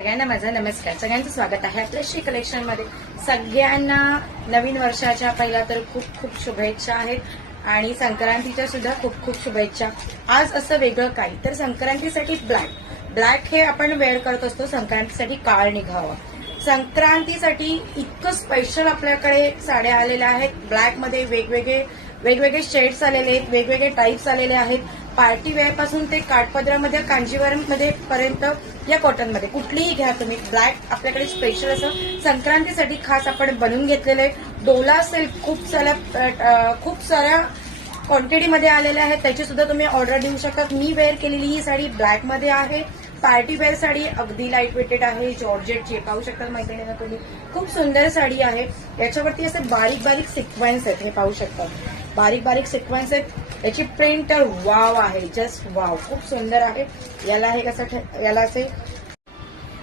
सगळ्यांना माझा नमस्कार. सगळ्यांचं स्वागत आहे आपल्या श्री कलेक्शन मध्ये. सगळ्यांना नवीन वर्षाच्या पहिला तर खूप खूप शुभेच्छा आहेत आणि संक्रांतीच्या सुद्धा खूप खूप शुभेच्छा. आज असं वेगळं काही तर संक्रांतीसाठी ब्लॅक हे आपण वेअर करत असतो. संक्रांतीसाठी काळ निघावा. संक्रांतीसाठी इतकं स्पेशल आपल्याकडे साड्या आलेल्या आहेत. ब्लॅक मध्ये वेगवेगळे शेड्स आलेले आहेत, वेगवेगळे टाईप्स आलेले आहेत. पार्टी वेअर पासून ते काठपदरामध्ये कांजीवरम मध्ये पर्यंत या कॉटन मध्ये कुठलीही घ्या तुम्ही. ब्लॅक आपल्याकडे स्पेशल असं संक्रांतीसाठी खास आपण बनवून घेतलेलं आहे. डोला सिल्क खूप साऱ्या क्वांटिटीमध्ये आलेल्या आहेत. त्याची सुद्धा तुम्ही ऑर्डर देऊ शकता. मी वेअर केलेली ही साडी ब्लॅक मध्ये आहे. पार्टी वेअर साडी अगदी लाईट वेटेड आहे. जॉर्जेटची पाहू शकता मैत्रिणींना तुम्ही. खूप सुंदर साडी आहे. याच्यावरती असे बारीक बारीक सिक्वेन्स आहेत, हे पाहू शकता. बारीक बारीक सिक्वेन्स आहेत. याची प्रिंट तर वाव आहे, जस्ट वाव. खूप सुंदर आहे. याला हे कसं याला असे